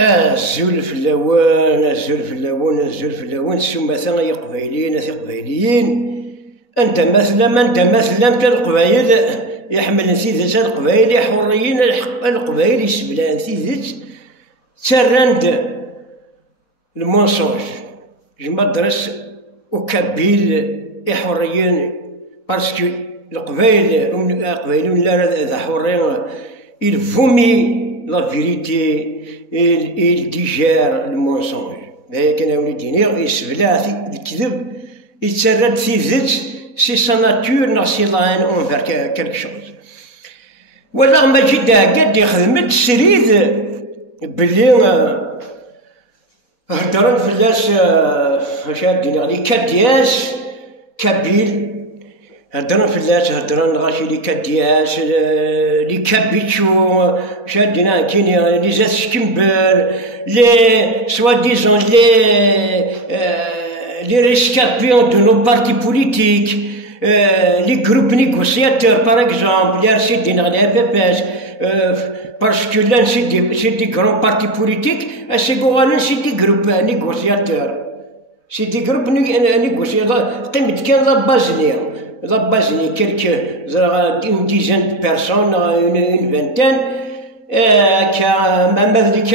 الزول في اللون الزول في اللون الزول في اللون السماثة يا قبايليين يا قبايليين. انت مثلا انت القبايل يحمل نسيذ القبايل حريين القبايل يسبلان سيذت ترند المونسوج جمدرس وكبيل حريين باسكو القبايل لا حرين il vomit la vérité il digère le mensonge. كان وليدينيغ يسبلا الكذب يتسرد في ذات سي سا ناتور نا سي لا ان اونفير كالك شوز. ولا ما جد قد يخدمت سريد بلي هدرن فلاس شادين لي كدياس كابيل هدرن فلاس هدرن غاشي لي كدياس لي كابيتشو شادين كاين لي زات شكمبر لي سوا ديزون les rescapés de nos partis politiques, les groupes négociateurs par exemple, les RCD, les FPS, parce que là c'est des grands partis politiques, et c'est des groupes négociateurs. C'est des groupes négociateurs, la base, une dizaine de personnes, une vingtaine, qui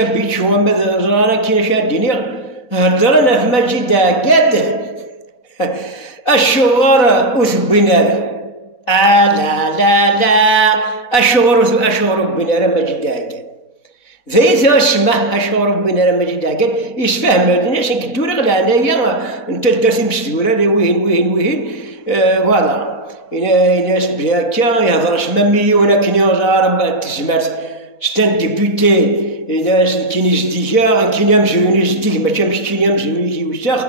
habitent, qui habitent, هدرنا في مجد قد الشغور وثبنا لا الشغور بنا مجد قد ذي اسمه الشغور بنا مجد قد يسفهم الناس كدور غلانيا انت درتي مسدوره وين فوالا الناس بلاكا يهضر اسمه مليون كنيا زارب تزمرت ستان ديبوتي ناس كاين يزديكا كاين يمزوني يزديك ما كانش كاين يمزوني كيوسخ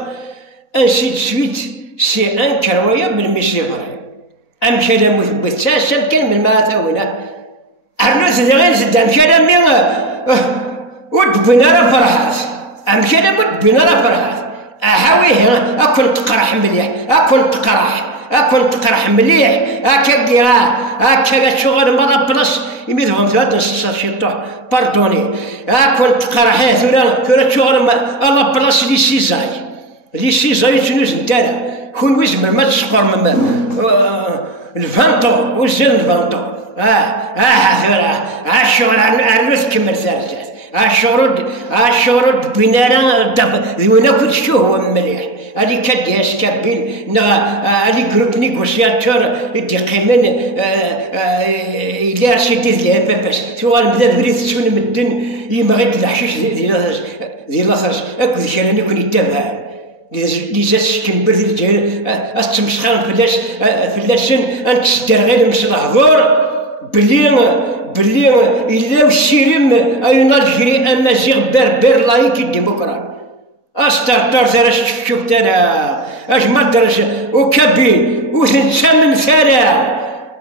انسي دو سويت سي ان كروايا بالميسيغر ام كلام مثبت كان من ما ثاونا ارنوس اللي غير زد ام كلام ود بنا راه فرحات ام كلام ود بنا راه فرحات احاويه اكون تقرح مليح اكون تقرح مليح هكا شغل مرة بلاص يميتهم ثلاثة شيطوح باردوني كنت قرحيه ثلاث شغل الله بلاص لي سيزاي تنوز نتالا كون وزمر ما تسقر من الفانطو وزن الفانطو الشغل عرفت كمل ثالثات الشغل بنانا ذونا كنت شو هو مليح هذه كدياس كابين هذه جروب نيغوسياتور يدي قيمن إلا سيتي ذي باباس ثوال بدا بريد تسون مدن يمغيد الحشيش ذي لاثرس أكو ذي كان يكون يتابع لي زاس كنبر ذي الجهل أستمسخان فلاسن أنت تستر غير مس الحضور بلي إلا وسيرم أين الجري أمازيغ بربر لايك الديمقراط أسترطر ثلاث شوف ترى أش ما درس وكبي وثنتسمم ثرى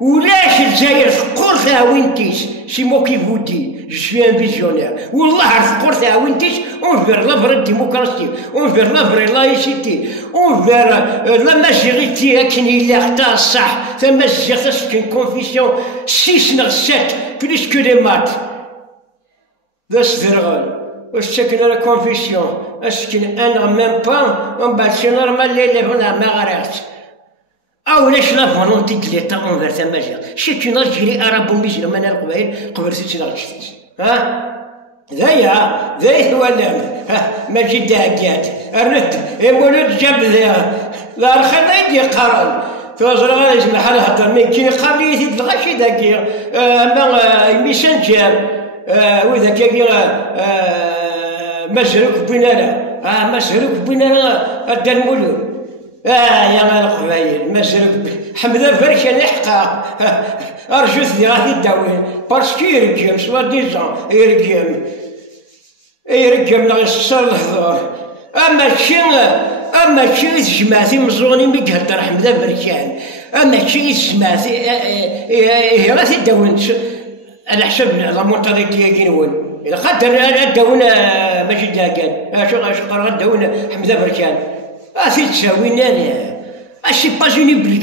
ولاش الجزائر ثقور ثا وينتيش سي مو كي فودي جو سوي ان فيزيونير والله ثقور ثا وينتيش اون فير لافر الديمقراطي اون فير لافر لايسيتي اون فير لا ماجوريتي كاين اللي اختار الصح ثما الزيغ سكين كونفيسيون 6 نغ 7 بليس كو لي مات ذا سترغل واش ساكن لا كونفيسيون اسكن انا ميم با ومن بعد سي نورمال لي هنا ما غرقت او لاش لا فولونتي دو ليتا اونفير تماجير شي اون الجيري ارابو ميزيرو من القبائل قبل سيتي نغشتيش ذايا هو ما جد هكاد الرد مولود جاب لا الخلا يدي قرن توزر غير يسمح لها هضر مي كاين قابليتي الغاشي داكي ما ميسنجر وإذا كاين مسروق بنانا مسروق بنانا أدى المولود يا غير القبايل مسروق حمد فرشة لحقا أرجوت ذي غادي الداوين باسكو يرجم سوا ديزون يرجم لا يصر الحضور أما شي جماعتي مزونين بك هدر حمد فرشان أما شي جماعتي هي غادي الداوين على حسب لا مونتاليتي كينون إذا قدر الداون ماشي داكان شقر الداون حمد فرشان تساوي نانا سي با جوني بلي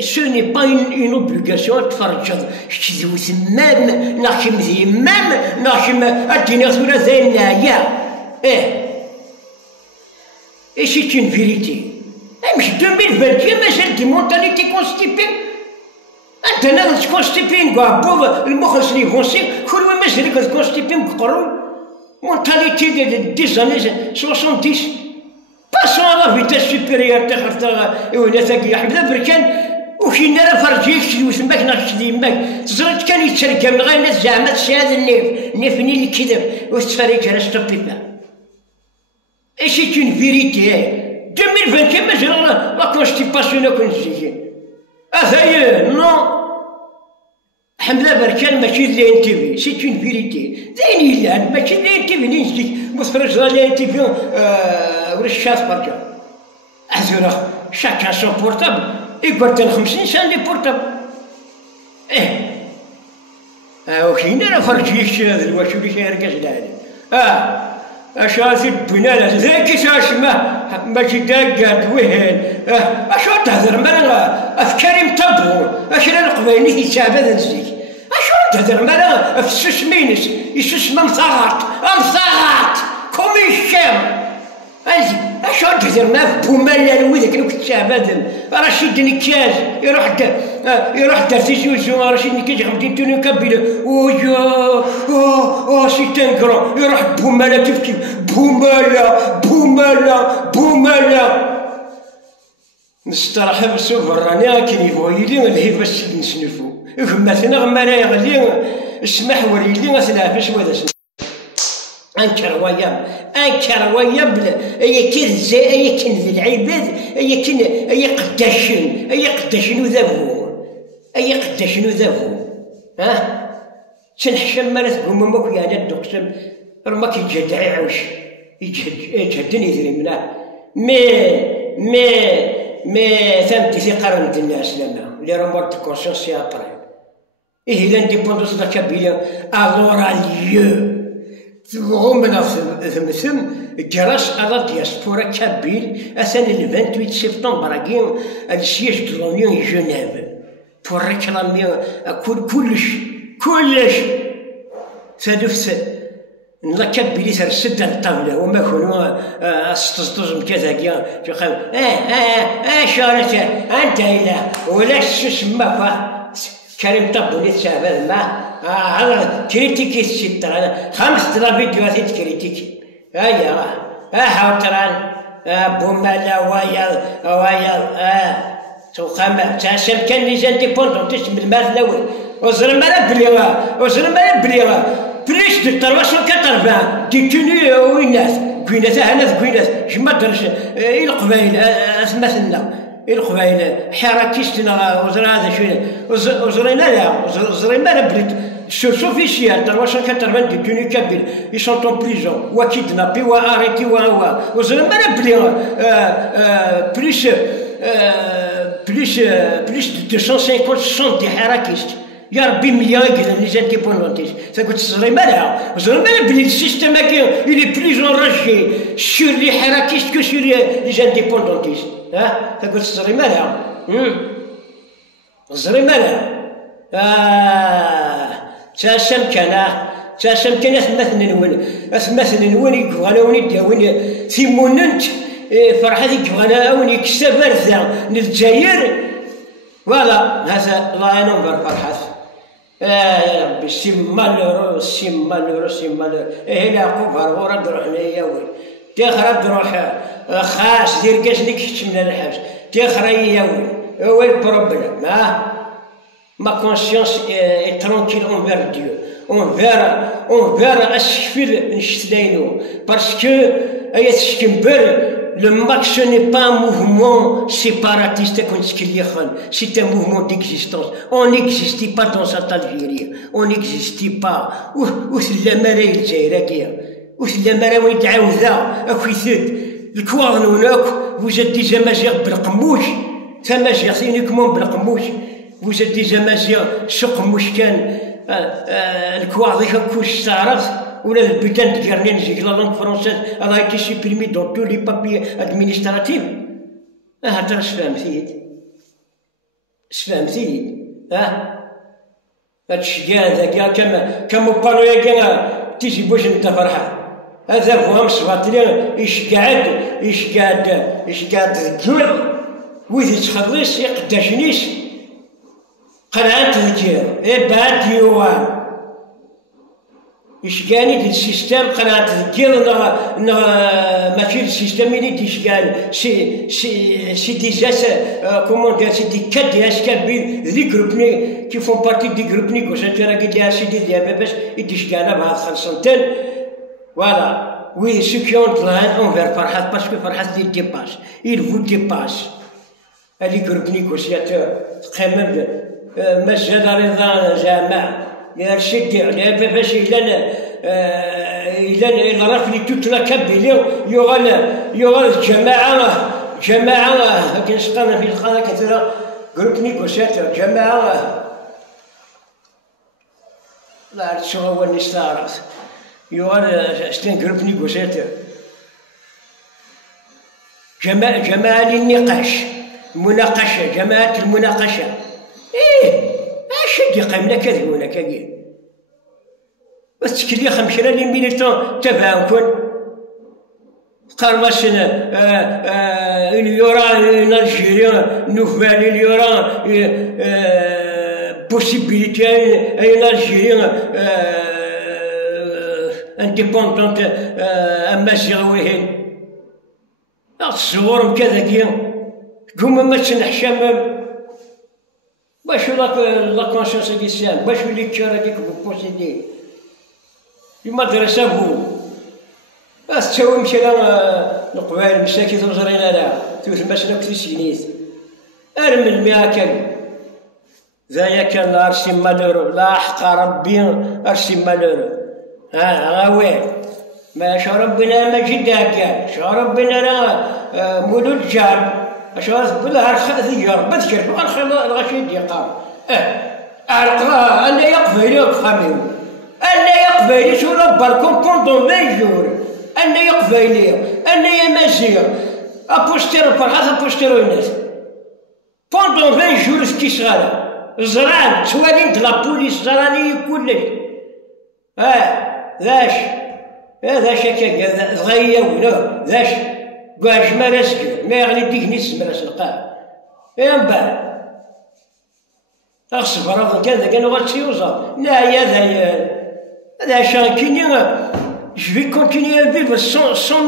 سو ني با اون اوبليغاسيون تفرجض كذو ثمام ناكم ذي مام ناكم اديني صورة زي النايا اي سي اون فيريتي مش 2021 مازال دي مونتاليتي كونستيبي انت ناض كونستيبي كاع بوض المخ لي فونسي كل ما مازال كونستيبي مقرون مونتاليتي دي زاني 70 باسون على فيتاس سوبيريور تاخر وهنا تاكي حبذا بركان وكينا راه فرجيك يسماك ناقص يماك تزرد كان يتسرقى من غير الناس زعما هذا النيف اللي كذب وتفرج على ستوبي با اي سي اون فيريتي 2020 مازال لا كونستيباسيون كونسيي هذايا نو حمله بركان ماشي لي ان تي في سي اون فيريتي زين يلعب ماشي لي ان تي في نيجي متفرج على لي ان تي في ولا الشاف بركان احزونا شاكان سون بورتابل يقبر 50 سنه لي بورتابل وكاين راه فرجيك الواش اللي كيركز لعلي اشاسي بناله ذاك شاشمه ماشي داكاد وين اشو تهضر مالا افكاري مطبون اش راه القبايلي يتعبد نزيك اشو تهضر مالا في السوس مينس يسوس مصاغط كومي الشام اشو تهضر ما في بومالا وذاك اللي كنت تعبد رشيد نكاز يروح ترتيزيوزيون رشيد نكاز خمتين توني كابيلا سي تنكرون يروح بومالا كيف بومالا نسترحب سوف راني كي يفويلي الهيفا السيد نسنفو مثلا غمانا يغلي اسمح وريلي غتلعبش ولا انكر وياب اي كنز العباد اي قداشن وذابو تنحشم مالا تقوم ماك يعني الدكتور رماك يجد عيوش يجهدني ذري منه مي فهمتي في قرن الناس لنا لي رومبورت كونسيونسي ابري ايه لانديبوندونس دا كابيلا الورا ليو غمنا ثم جراس على دياسبورا كابيل أثناء 28 سبتمبر كين السياج دو لونيون جنيف بور ريكلامي كلش ثالث لا كابيلي ترسد على الطاولة وما كانوا استزدوزم كذا كيا في قال شارك أنت إلى ولا تسمى كريم طبوني تشابه ما كريتيكي الستر 5 فيديوهات كريتيكي هيا حاوتران بومالا ويال توقام تاسم كان لي زانديبوندون تسمى المال الاول وزرم مالا بليغا بليس دو 380 ديتوني ويناس كوينات هنا كوينات جما درش القبايل مثلنا القبايل حراكيستنا وزر هذا شويه وزرينا لا بليت سوس اوفيسيال 380 ديتوني كابيل ils sont en prison ou kidnappés ou arrêtés ou وزرينا لا بلي plus de 250 sont des حراكيست يا ربي مليار كذا لي زانديبوندونتيس تقول تزري مالها بلي السيستم هكا il est plus enragé sur les حراكيست que sur les زانديبوندونتيس تقول تزري مالها زري مالها تاسم كان مثلا وين يبغانا وين يداون ثيموننت فرحة يبغانا وين يكسبر ذا للجزائر فوالا هذا لا ينظر فرحة يا ربي سي مالورو هنا قفر ورد روح ليا وين تخرج روح خاص دير كاش ليك من الحبس تخرج يا وين هو البروبليم ما كونسيونس اي ترونكيل اونفير ديو اونفير اسكفيل نشتلاينو باسكو ايا تشكمبر le MAC ce n'est pas un mouvement séparatiste comme ce qu'il y a, c'est un mouvement d'existence. On n'existait pas dans cette Algérie, on n'existait pas. Où c'est la marée الجزائرية, où c'est la marée وين تعاوذا, أخويثات, الكوارن هناك, vous êtes des Amazirs بالقموش, Amazirs c'est uniquement بالقموش, vous êtes des Amazirs سوق قموش كان, الكوارن كوش تعرف. Ou le putain de Guernier, c'est que la langue française elle a été supprimée dans tous les papiers administratifs. Ah, attends, je fais un petit. سفهمتي؟ هاد الشقاد ذاك كما بانويا كان تيجي بوش انت فرحان. هذا هو مصباطلي يشقاد ذكر ويدي تخلص يقداشنيش قنعت ذكر بعد يوان يشقاني ديال السيستم قنعت ذكر ماشي السيستم اللي تيشقان سي ديزاس كومون ديال سي دي كاد ديال سكابين ذي جروبني كي فون بارتي دي جروبني كوسات راه قلت لها سيدي ديال باباس يتيشقانا مع خلصنتن فوالا. Oui, ceux qui ont plein envers Farhat, parce que Farhat il dépasse, il vous dépasse. Les groupes négociateurs, très même, Majed Rida Jama, Yarchid, les bébés, il rafle toute la Kabylie, il y aura le Jama'a, qui est dans le Khana, qui est là, groupe négociateur, Jama'a, là, tu vois, on est stars. يوغال ستين جروب نيغوسياتور جماعة النقاش المناقشة جماعة المناقشة اش يقيمنا كذبونا كاين بس تكلي خمشرا لي ميليتون تفاهم قال مثلا il y aura un Algérien nouvel, il y aura possibilité un Algérien indépendante أمازيغويهن الصورهم كذا كيا كوما ما تنحشام باش لا كونسيونس ديال باش لي كير هذيك بوسيدي المدرسة هو بس تساوي مشى القبائل مساكين تجرينا لها توث مسنا كثير سينيت ارمي المياه كان ذايا كان ارسي مالورو لا حق ربي ارسي مالورو غاوي ما شربنا ما جداك شربنا لا مولود جار شرب بلا ذيار بذكر الغشيد يقام أنا يقبل خميم أنا يقبل شو ربكم كنتم ميجور أنا يقبل أنا يمازيغ أبوستيرو فرحات أبوستيرو الناس كنتم ميجور في كيسغالا زران توالين لا بوليس زراني كلش ذاش ذاش هكاك صغير ولا ذاش كاش ما راسك ما يغني ديك نيس راس القاع من بعد اصبر هذا كان غاتسيوزا لا يا هذا شاكيني je vais continuer à vivre sans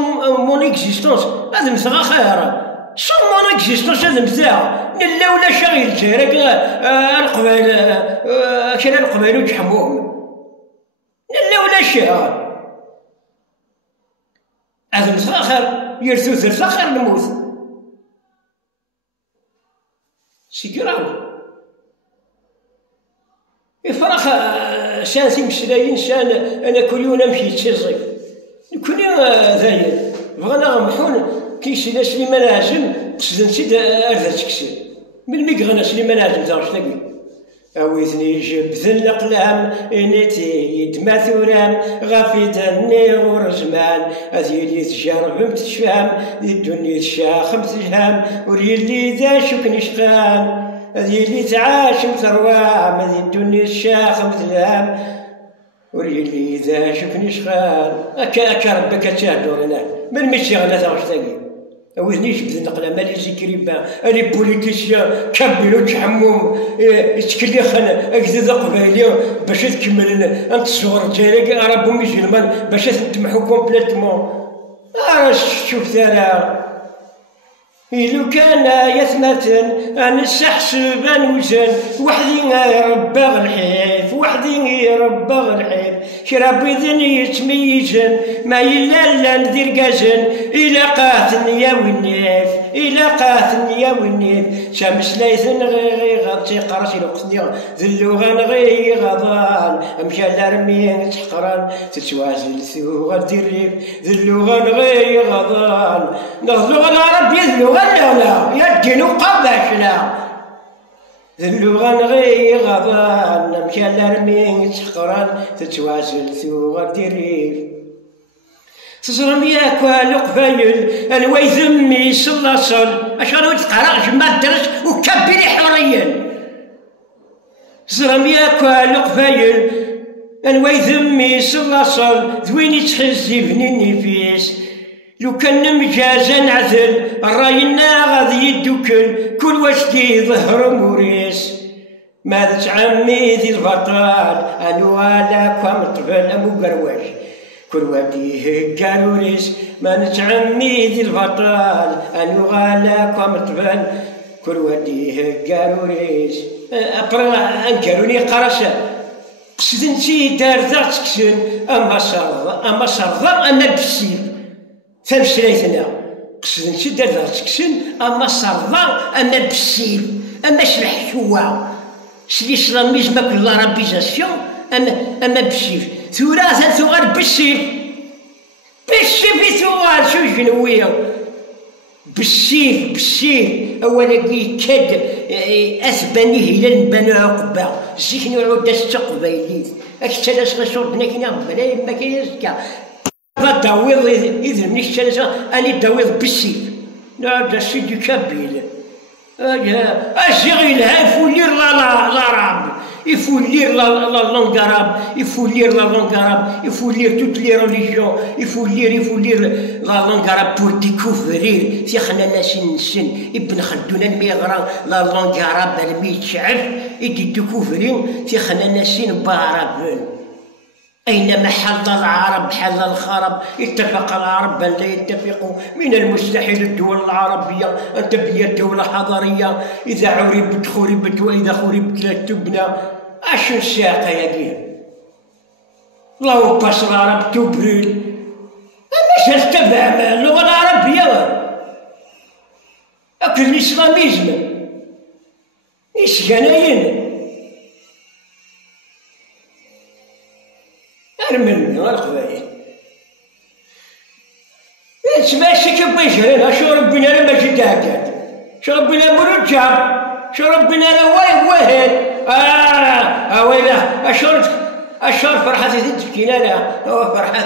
mon existence هذا مثل خير sans mon existence هذا مثل لا ولا شاغل جيرك القبائل كان القبائل وتحموهم لا ولا شيء هذا مسخر يرثو ثلث خير الموت سيكراو يفرخ شان سيمشلاين شان انا كل يوم نمشي تشيزي كل يوم ذاير بغانا محون كيشيل سليمان هاشم قصدن سيد ارث تكسير من ميغانا سليمان هاشم تاع شتاكي أويثني جبذ الأقلام إنتي يدما ثوران غافيدني ورزمان أذيلي تجرب تشفهم الدنيا تشاخم تجهم وريلي ذا شكني شقام أذيلي تعاشم ثروام أذي الدنيا تشاخم تجهم وريلي ذا شكني شقام أكا ربك تشاهدورنا من مشي غلا ثاوشتاقي أوذني جبد النقلة مالي زكري با أني بوليتيسيان كابيلو تحمو يتكلخن أكذا قبايلي باش تكمل أنت الصور ديالك ربهم يجلمان باش تمحو كومبليتمون شوف ثرا إلو كان يثمة نستحسب نوزن وحدي رباغ الحيف وحدي رباغ الحيف شراب إذن يتميزن ما يلا ندير قازن إلا قاتن يا والنيف إلا قاتن يا والنيف شمس ليثن غي غطي قرصي لقصني ذلوغان غي غضان أمشى لرمي تحقران تتوازل ثوغ الدريف ذلوغان غي غضان نغضو العرب يذلوغان لا يدينو قباشنا ذلوغان غي غضان نمشى لرمي تحقران تتوازل ثوغ الدريف تزرم ياك والقبايل الوي ذمي صلى صل اشغل تقرا جمع الدرس وكبري حريا زرم ياكل قفايل انواي ذمي صلاصل ذوين يتحزي بني فيس لو كان مجازا نعثل راينا غادي يدوكل كل واشتي ظهر موريس ماذا تعمي ذي البطال انوالا كم طفل امو قرواش كل واديه قالوريس ما نتعمي ذي البطال انوالا كم طفل كل واديه قالوريس أبرا أنكروني قرشة قصدنتي دار ذا تكسن أما صرضا أما بسيف فمشريتنا قصدنتي دار ذا تكسن أما صرضا أما بسيف أما شرح شوا سلي سلاميزم كل رابيزاسيون أما بسيف ثورا ثوغال بسيف ثوغال شو جنوية بالسيف أولا كيكاد أثبني هلال بنو عقبة زيكني عود استقبيليت أكتلاس غشربنا كنا بلا ما كيزكا داويض إذا منيش تلاس أني داويض بالسيف لا دا سيدي كابيل أجي لها يفولير لا راب يفولير لا لونغاراب يفولير لا لونغاراب يفولير توت لي ريليجيون يفولير لا لونغاراب بور ديكوفرير في خنا ناس نسن ابن خلدون الميغران لا لونغاراب الميت شعر يدي ديكوفرين في خنا ناس بارابون أينما حل العرب حل الخرب اتفق العرب أن لا يتفقوا من المستحيل الدول العربية أن تبني دولة حضارية إذا عربت خربت وإذا خربت لا تبنى أشو الساقة يا جيه الله باس العرب تبريل أما شاش تفهم اللغة العربية أكل الإسلاميزم إيش جناين أرمني والقبائل ماشي كيف بيجري شو ربنا لما جي داكات شو ربنا مرجع شو ربنا لا واحد ويلا أشهر فرحة تبكي لا فرحة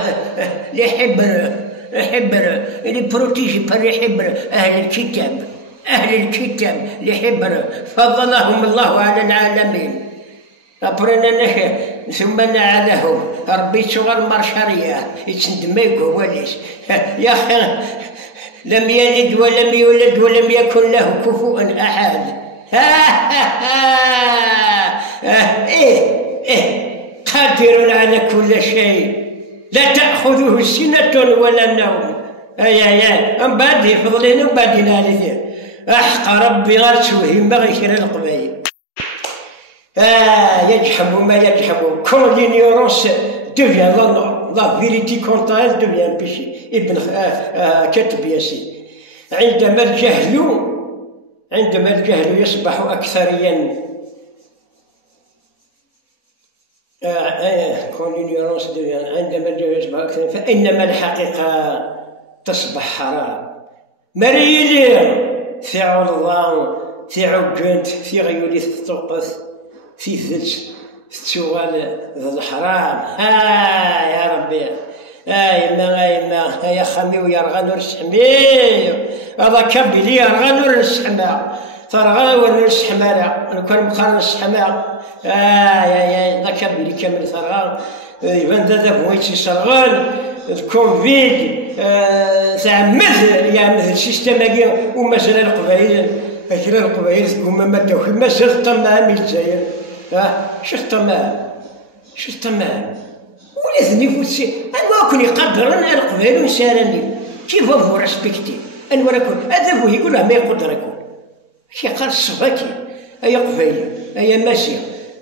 اللي يحب اللي بروتيجي بر يحب أهل الكتاب اللي يحب فضلهم الله على العالمين أبرنا ثم نعلهم ربي صغر مرشرية يتندميكو وليش يا أخي لم يلد ولم يولد ولم يكن له كفوا أحد قادر على كل شيء لا تأخذه سنة ولا نوم أم بعد يفضلين وم بعد ينالي أحق ربي غير توهم غير القبائل يجحب ما يجحب كون l'ignorance devient la vérité quant à elle devient un péché ابن كتب ياسين عندما الجهل يصبح أكثريا كون l'ignorance devient عندما الجهل يصبح أكثريا فإنما الحقيقة تصبح حرام مريلي في عرضان في عجنت في غيولي تطقث في ذلك تشوغال ذا الحرام يا ربي يا خمي ويرغى نور السحمي هذا كبلي يرغى نور السحمة ترغى نور السحمة لا كان مقارن السحمة يا كبلي كامل ترغى يبان ذا بويتي شرغال الكوفيد تعمد يعمد السيستم ومازال القبائل أكل القبائل هما ما داوش مازال طماع من الجزائر شو الطماع ولا ذني فوتسي أنا كون يقدرن القبائل ونسارني كيف هو ريسبكتي أنا وراكم هذا هو يقول ما يقدركم كي قال الصفاكي أي قبائل أي ماشية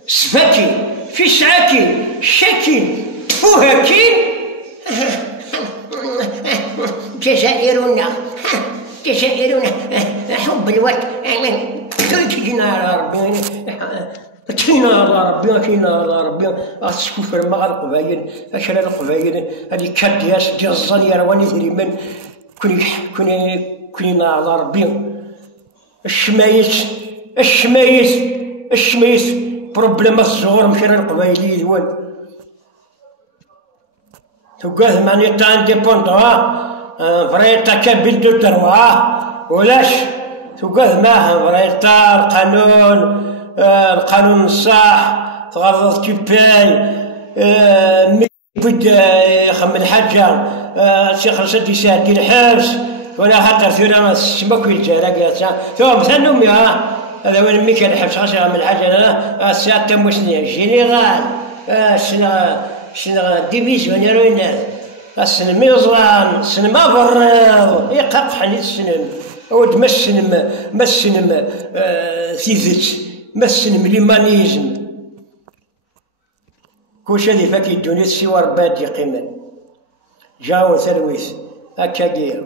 صفاكي في شعاكي شاكي فوهاكي جزائرنا حب الوقت كينا على ربي كينا على ربي أتسكفر مع القبائل أشرا القبائل هذه كدياس جزان يرواني ثريمن كينا على ربي الشمايس بروبليم الصغور مشرا القبائلي ذوان تقول ماني تان ديبوندوا فريتا كابل دو دروا ولاش تقول معها فريتا القانون القانون الصح تغرض كيباي بدا يخمم حاجه شي خرجت يساعد الحبس ولا خاطر ثورة السمك والجرا ثم مثلا امي هذا وين مي كان الحبس خاصة من حاجه انا الساعه تم وسني جينيرال شنو ديفيزيون يا الناس السن ميزران السن ما بريض يقف حنيت السنم ود ما السنم ثيزت ما السنم ليمانيزم كلشي هذي فاك الدنيا سوى رباد يقيمن جاو ثلويث هكا داير.